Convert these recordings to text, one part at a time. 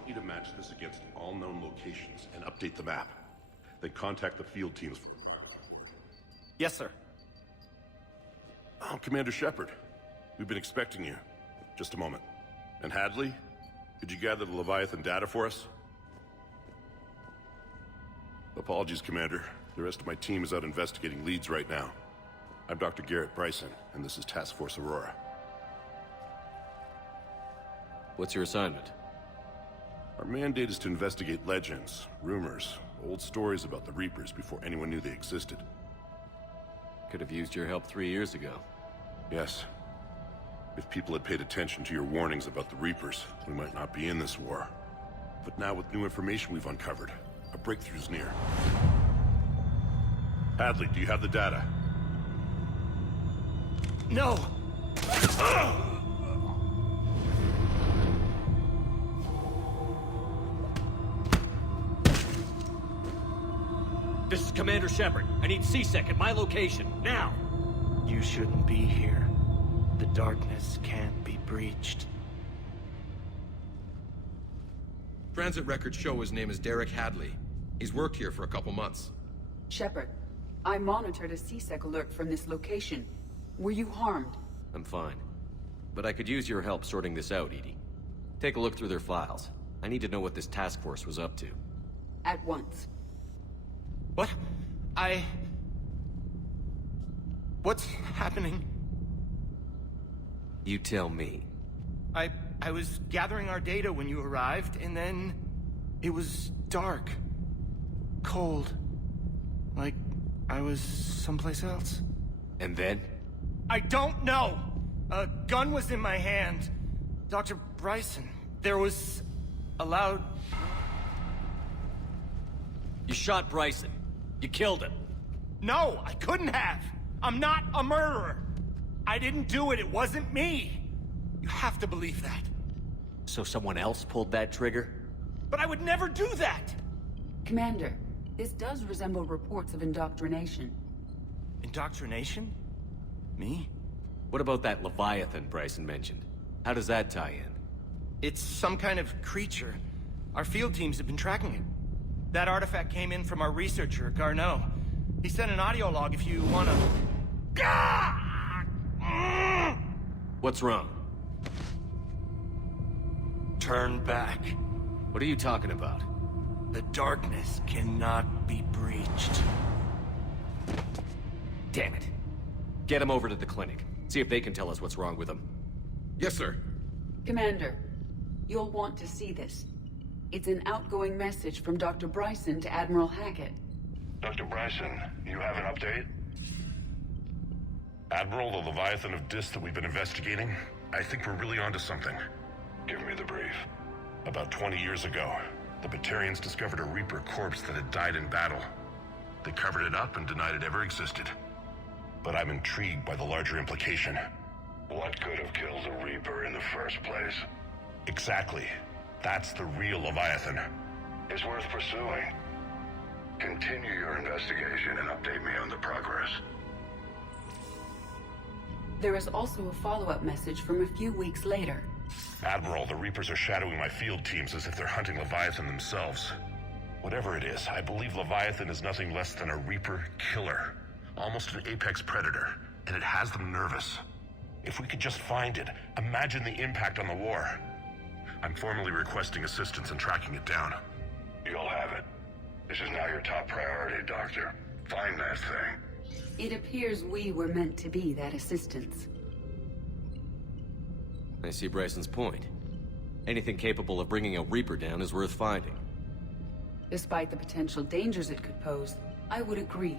want you to match this against all known locations and update the map. Then contact the field teams for progress reporting. Yes, sir. Oh, Commander Shepard. We've been expecting you. Just a moment. And Hadley, could you gather the Leviathan data for us? Apologies, Commander. The rest of my team is out investigating leads right now. I'm Dr. Garrett Bryson, and this is Task Force Aurora. What's your assignment? Our mandate is to investigate legends, rumors, old stories about the Reapers before anyone knew they existed. Could have used your help 3 years ago. Yes. If people had paid attention to your warnings about the Reapers, we might not be in this war. But now with new information we've uncovered, a breakthrough's near. Hadley, do you have the data? No! This is Commander Shepard. I need C-Sec at my location, now! You shouldn't be here. The darkness can't be breached. Transit records show his name is Derek Hadley. He's worked here for a couple months. Shepard, I monitored a C-Sec alert from this location. Were you harmed? I'm fine. But I could use your help sorting this out, Edie. Take a look through their files. I need to know what this task force was up to. At once. What? What's happening? You tell me. I was gathering our data when you arrived, and then it was dark. Cold. Like I was someplace else. And then? I don't know! A gun was in my hand. Dr. Bryson, there was a loud... You shot Bryson. You killed him. No, I couldn't have! I'm not a murderer! I didn't do it, it wasn't me! You have to believe that. So someone else pulled that trigger? But I would never do that! Commander, this does resemble reports of indoctrination. Indoctrination? Me? What about that Leviathan Bryson mentioned? How does that tie in? It's some kind of creature. Our field teams have been tracking it. That artifact came in from our researcher, Garneau. He sent an audio log if you wanna... What's wrong? Turn back. What are you talking about? The darkness cannot be breached. Damn it. Get him over to the clinic. See if they can tell us what's wrong with him. Yes, sir. Commander, you'll want to see this. It's an outgoing message from Dr. Bryson to Admiral Hackett. Dr. Bryson, you have an update? Admiral, the Leviathan of Dis that we've been investigating, I think we're really onto something. Give me the brief. About 20 years ago, the Batarians discovered a Reaper corpse that had died in battle. They covered it up and denied it ever existed. But I'm intrigued by the larger implication. What could have killed the Reaper in the first place? Exactly. That's the real Leviathan. It's worth pursuing. Continue your investigation and update me on the progress. There is also a follow-up message from a few weeks later. Admiral, the Reapers are shadowing my field teams as if they're hunting Leviathan themselves. Whatever it is, I believe Leviathan is nothing less than a Reaper killer. Almost an apex predator, and it has them nervous. If we could just find it, imagine the impact on the war. I'm formally requesting assistance in tracking it down. You'll have it. This is now your top priority, Doctor. Find that thing. It appears we were meant to be that assistance. I see Bryson's point. Anything capable of bringing a Reaper down is worth finding. Despite the potential dangers it could pose, I would agree.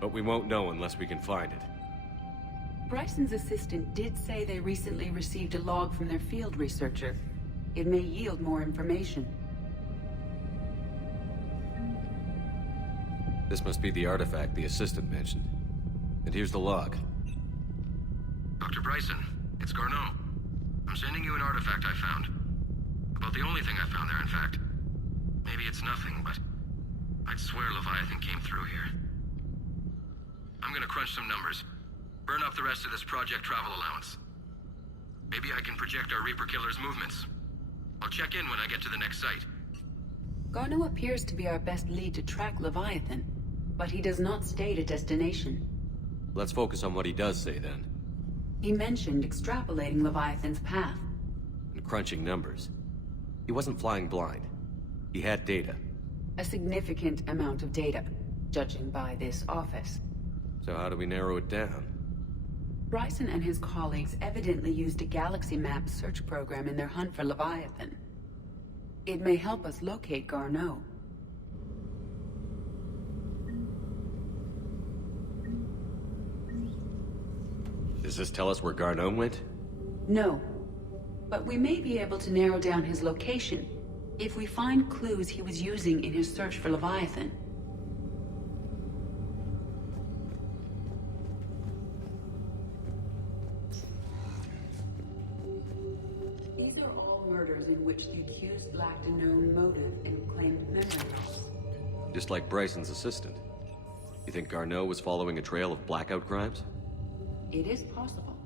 But we won't know unless we can find it. Bryson's assistant did say they recently received a log from their field researcher. It may yield more information. This must be the artifact the assistant mentioned. And here's the log. Dr. Bryson, it's Garneau. I'm sending you an artifact I found. About the only thing I found there, in fact. Maybe it's nothing, but I'd swear Leviathan came through here. I'm gonna crunch some numbers. Burn up the rest of this project travel allowance. Maybe I can project our Reaper killer's movements. I'll check in when I get to the next site. Garneau appears to be our best lead to track Leviathan, but he does not state a destination. Let's focus on what he does say then. He mentioned extrapolating Leviathan's path. And crunching numbers. He wasn't flying blind. He had data. A significant amount of data, judging by this office. So how do we narrow it down? Bryson and his colleagues evidently used a galaxy map search program in their hunt for Leviathan. It may help us locate Garneau. Does this tell us where Garneau went? No, but we may be able to narrow down his location if we find clues he was using in his search for Leviathan. These are all murders in which the accused lacked a known motive and claimed memory loss. Just like Bryson's assistant. You think Garneau was following a trail of blackout crimes? It is possible.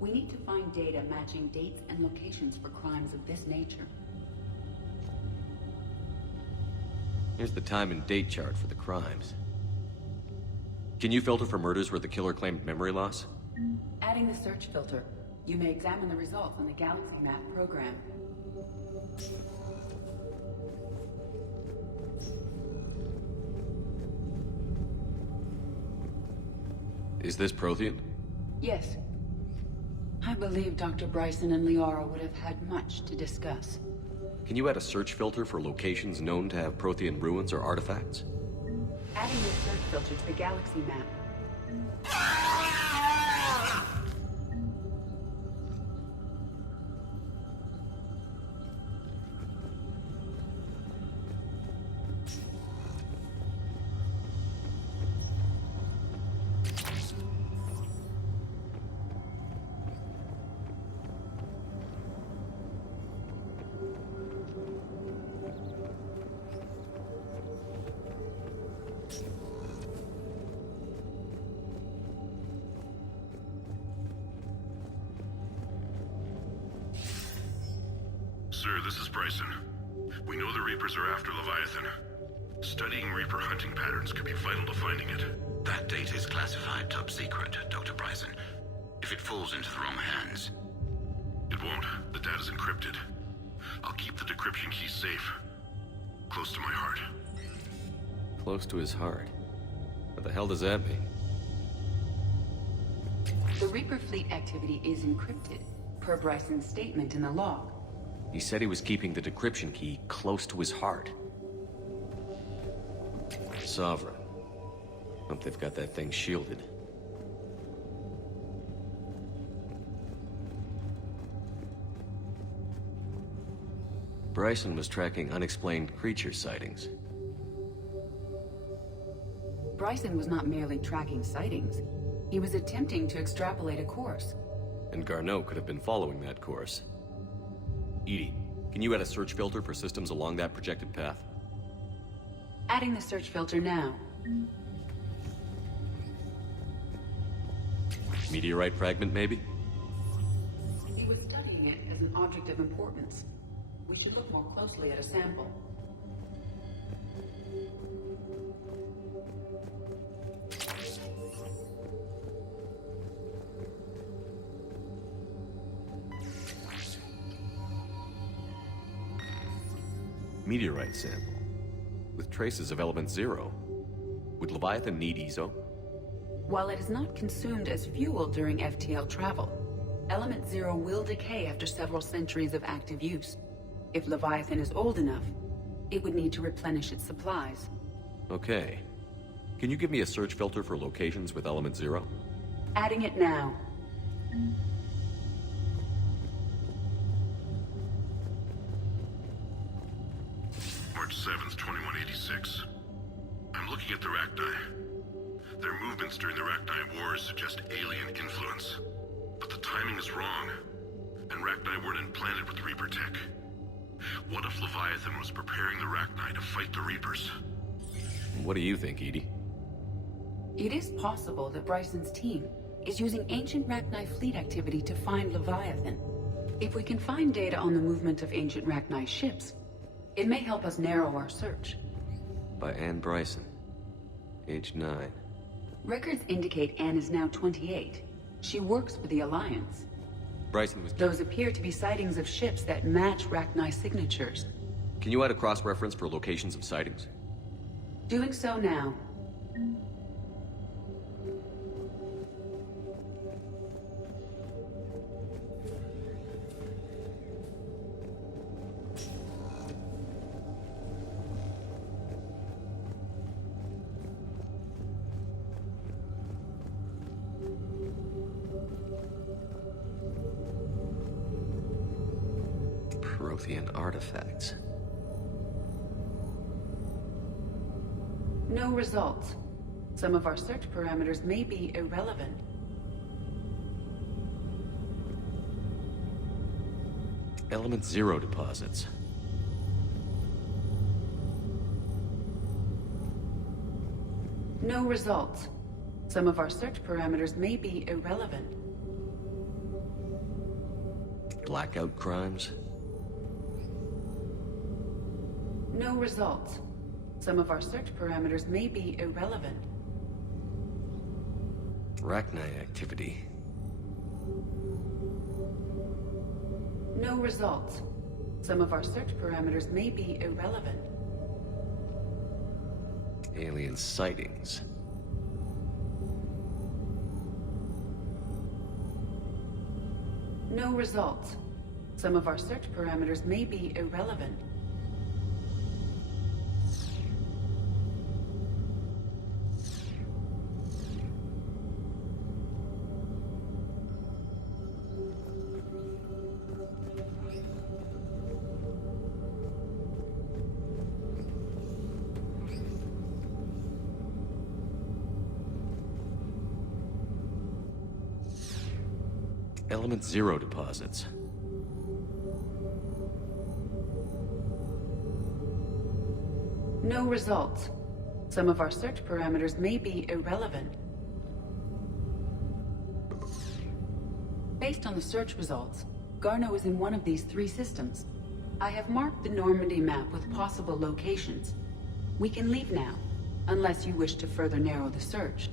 We need to find data matching dates and locations for crimes of this nature. Here's the time and date chart for the crimes. Can you filter for murders where the killer claimed memory loss? Adding the search filter, you may examine the results on the Galaxy Map program. Is this Prothean? Yes. I believe Dr. Bryson and Liara would have had much to discuss. Can you add a search filter for locations known to have Prothean ruins or artifacts? Adding the search filter to the Galaxy Map. Sir, this is Bryson. We know the Reapers are after Leviathan. Studying Reaper hunting patterns could be vital to finding it. That data is classified top secret, Dr. Bryson. If it falls into the wrong hands... It won't. The data's encrypted. I'll keep the decryption key safe. Close to my heart. Close to his heart. What the hell does that mean? The Reaper fleet activity is encrypted, per Bryson's statement in the log. He said he was keeping the decryption key close to his heart. Sovereign. Hope they've got that thing shielded. Bryson was tracking unexplained creature sightings. Bryson was not merely tracking sightings. He was attempting to extrapolate a course. And Garneau could have been following that course. Edie, can you add a search filter for systems along that projected path? Adding the search filter now. Meteorite fragment, maybe? He was studying it as an object of importance. We should look more closely at a sample. Meteorite sample. With traces of element 0. Would Leviathan need EZO? While it is not consumed as fuel during FTL travel, element 0 will decay after several centuries of active use. If Leviathan is old enough, it would need to replenish its supplies. Okay. Can you give me a search filter for locations with element 0? Adding it now. March 7th, 2186. I'm looking at the Rachni. Their movements during the Rachni Wars suggest alien influence. But the timing is wrong, and Rachni weren't implanted with Reaper tech. What if Leviathan was preparing the Rachni to fight the Reapers? What do you think, Edie? It is possible that Bryson's team is using ancient Rachni fleet activity to find Leviathan. If we can find data on the movement of ancient Rachni ships, it may help us narrow our search. By Anne Bryson. Age 9. Records indicate Anne is now 28. She works for the Alliance. Bryson was... Those appear to be sightings of ships that match Rachni signatures. Can you add a cross-reference for locations of sightings? Doing so now. Prothean artifacts. No results. Some of our search parameters may be irrelevant. Element 0 deposits. No results. Some of our search parameters may be irrelevant. Blackout crimes. No results. Some of our search parameters may be irrelevant. Rachni activity. No results. Some of our search parameters may be irrelevant. Alien sightings. No results. Some of our search parameters may be irrelevant. Element 0 deposits. No results. Some of our search parameters may be irrelevant. Based on the search results, Garneau is in one of these 3 systems. I have marked the Normandy map with possible locations. We can leave now, unless you wish to further narrow the search.